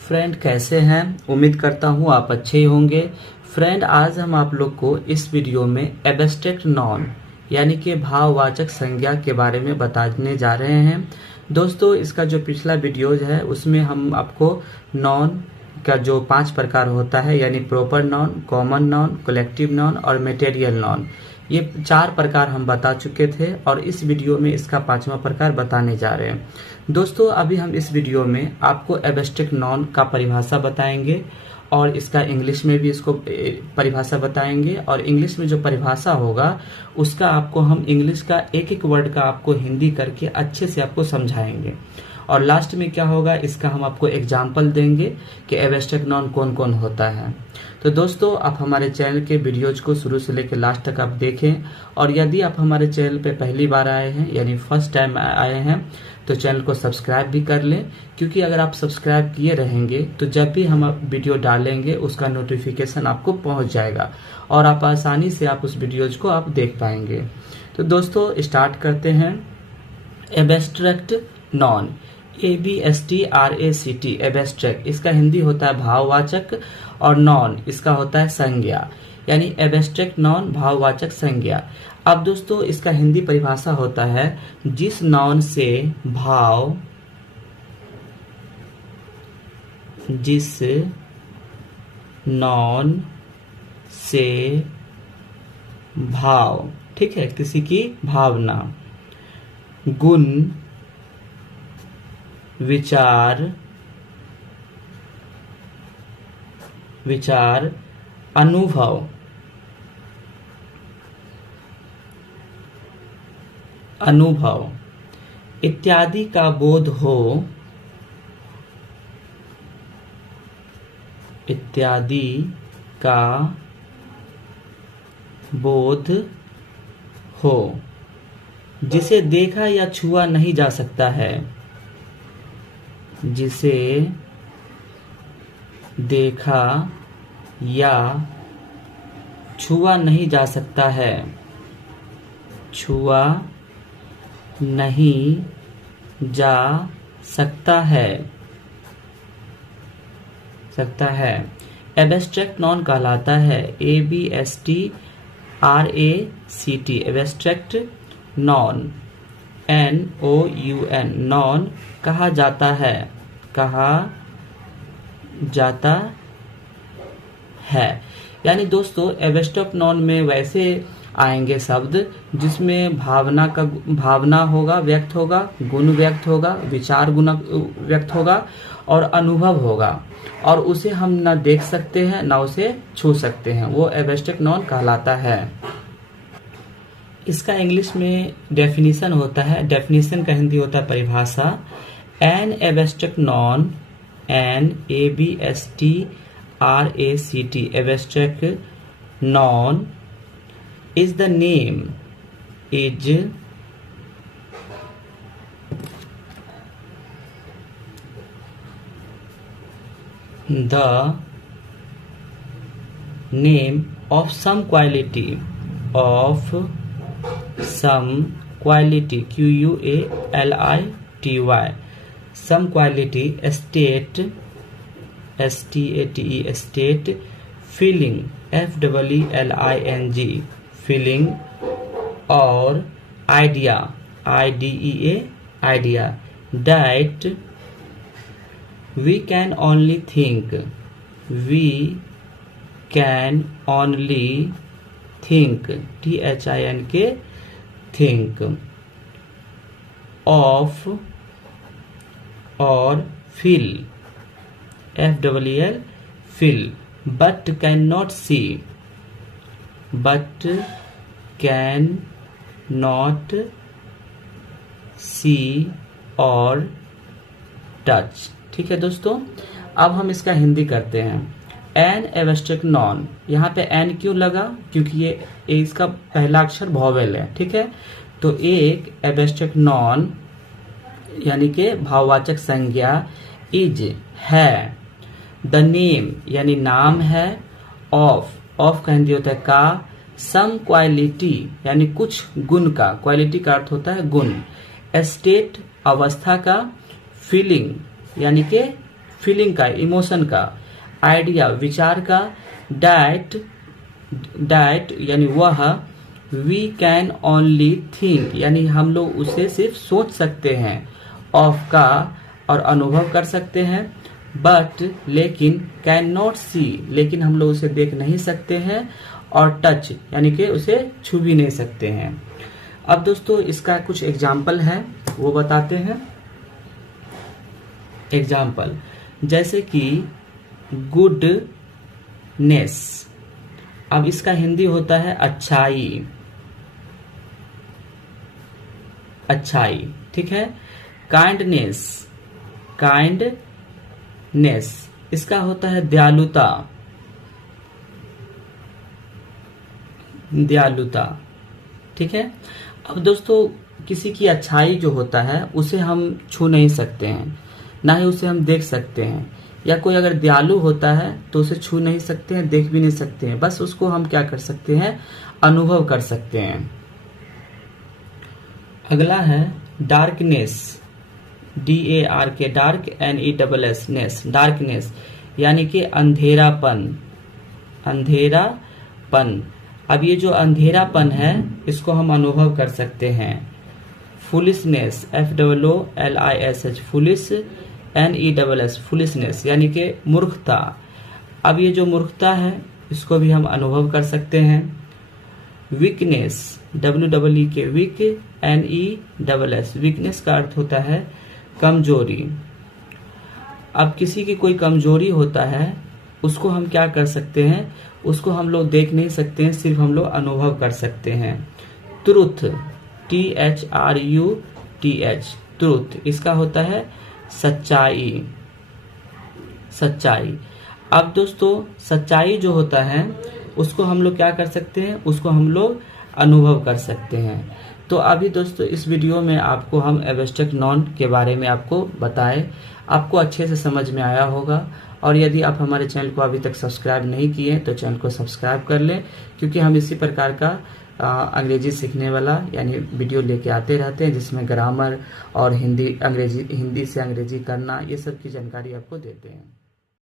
Friend कैसे हैं? उम्मीद करता हूँ आप अच्छे ही होंगे। फ्रेंड, आज हम आप लोग को इस वीडियो में एब्स्ट्रैक्ट नॉन यानी कि भाववाचक संज्ञा के बारे में बताने जा रहे हैं। दोस्तों, इसका जो पिछला वीडियो है उसमें हम आपको नॉन का जो 5 प्रकार होता है यानी proper noun, common noun, collective noun और मटेरियल नॉन, ये 4 प्रकार हम बता चुके थे और इस वीडियो में इसका 5वां प्रकार बताने जा रहे हैं। दोस्तों, अभी हम इस वीडियो में आपको एब्स्ट्रैक्ट नॉन का परिभाषा बताएंगे और इसका इंग्लिश में भी इसको परिभाषा बताएंगे और इंग्लिश में जो परिभाषा होगा उसका आपको हम इंग्लिश का एक एक वर्ड का आपको हिंदी करके अच्छे से आपको समझाएंगे और लास्ट में क्या होगा इसका हम आपको एग्जाम्पल देंगे कि एब्स्ट्रैक्ट नॉन कौन कौन होता है। तो दोस्तों, आप हमारे चैनल के वीडियोज को शुरू से लेकर लास्ट तक आप देखें और यदि आप हमारे चैनल पे पहली बार आए हैं यानी फर्स्ट टाइम आए हैं तो चैनल को सब्सक्राइब भी कर लें, क्योंकि अगर आप सब्सक्राइब किए रहेंगे तो जब भी हम वीडियो डालेंगे उसका नोटिफिकेशन आपको पहुंच जाएगा और आप आसानी से आप उस वीडियोज को आप देख पाएंगे। तो दोस्तों, स्टार्ट करते हैं। एब्स्ट्रैक्ट नॉन, ABSTRACT, एब्स्ट्रैक्ट, इसका हिंदी होता है भाववाचक और नॉन इसका होता है संज्ञा, यानी एब्स्ट्रैक्ट नॉन भाववाचक संज्ञा। अब दोस्तों, इसका हिंदी परिभाषा होता है जिस नॉन से भाव, जिस नॉन से भाव, ठीक है, किसी की भावना, गुण, विचार, अनुभव, इत्यादि का बोध हो, इत्यादि का बोध हो, जिसे देखा या छुआ नहीं जा सकता है, जिसे देखा या छुआ नहीं जा सकता है, छुआ नहीं जा सकता है, एब्स्ट्रैक्ट नॉन कहलाता है। ABSTRACT, abstract non, NOUN, non कहा जाता है। यानी दोस्तों, एब्स्ट्रैक्ट नॉन में वैसे आएंगे शब्द जिसमें भावना होगा, व्यक्त होगा, गुण व्यक्त होगा, विचार गुण व्यक्त होगा और अनुभव होगा और उसे हम ना देख सकते हैं ना उसे छू सकते हैं, वो एब्स्ट्रैक्ट नॉन कहलाता है। इसका इंग्लिश में डेफिनेशन होता है, डेफिनेशन का हिंदी होता है परिभाषा। An abstract noun, an ABSTRACT, abstract noun is the name, is the name of some quality, QUALITY, some quality, state, state, feeling, FEELING, feeling, और idea, idea, that we can only think, THINK, of or feel, FEEL, feel, but cannot see, और touch. ठीक है दोस्तों, अब हम इसका हिंदी करते हैं। एन एब्स्ट्रैक्ट नॉन, यहाँ पे एन क्यों लगा? क्योंकि ये इसका पहला अक्षर वॉवेल है, ठीक है। तो एक एब्स्ट्रैक्ट नॉन यानी कि भाववाचक संज्ञा इज है, द नेम यानी नाम है, ऑफ का हिंदी होता है का, सम क्वालिटी यानी कुछ गुण का, क्वालिटी का अर्थ होता है गुण, स्टेट अवस्था का, फीलिंग यानी कि फीलिंग का, इमोशन का, आइडिया विचार का, डैट यानी वह, वी कैन ओनली थिंक यानी हम लोग उसे सिर्फ सोच सकते हैं, ऑफ का और अनुभव कर सकते हैं, बट लेकिन, कैन नॉट सी लेकिन हम लोग उसे देख नहीं सकते हैं, और टच यानी कि उसे छू भी नहीं सकते हैं। अब दोस्तों इसका कुछ एग्जाम्पल है वो बताते हैं। एग्जाम्पल जैसे कि गुडनेस, अब इसका हिंदी होता है अच्छाई, अच्छाई, ठीक है। काइंडनेस, काइंडनेस इसका होता है दयालुता, दयालुता, ठीक है। अब दोस्तों किसी की अच्छाई जो होता है उसे हम छू नहीं सकते हैं, ना ही उसे हम देख सकते हैं, या कोई अगर दयालु होता है तो उसे छू नहीं सकते हैं, देख भी नहीं सकते हैं, बस उसको हम क्या कर सकते हैं, अनुभव कर सकते हैं। अगला है darkness, DARK, dark, NESS, darkness यानी कि अंधेरापन, अंधेरापन। अब ये जो अंधेरापन है इसको हम अनुभव कर सकते हैं। Foolishness, FOOLISH, foolish, NESS, foolishness यानी कि मूर्खता। अब ये जो मूर्खता है इसको भी हम अनुभव कर सकते हैं। Weakness, WEEK, week, NESS, weakness का अर्थ होता है कमजोरी। अब किसी की कोई कमजोरी होता है उसको हम क्या कर सकते हैं, उसको हम लोग देख नहीं सकते हैं, सिर्फ हम लोग अनुभव कर सकते हैं। ट्रुथ, THRUTH, ट्रुथ इसका होता है सच्चाई, सच्चाई। अब दोस्तों सच्चाई जो होता है उसको हम लोग क्या कर सकते हैं, उसको हम लोग अनुभव कर सकते हैं। तो अभी दोस्तों इस वीडियो में आपको हम एब्स्ट्रैक्ट नॉन के बारे में आपको बताए, आपको अच्छे से समझ में आया होगा। और यदि आप हमारे चैनल को अभी तक सब्सक्राइब नहीं किए तो चैनल को सब्सक्राइब कर लें, क्योंकि हम इसी प्रकार का अंग्रेजी सीखने वाला यानी वीडियो लेके आते रहते हैं, जिसमें ग्रामर और हिंदी से अंग्रेजी करना ये सब की जानकारी आपको देते हैं।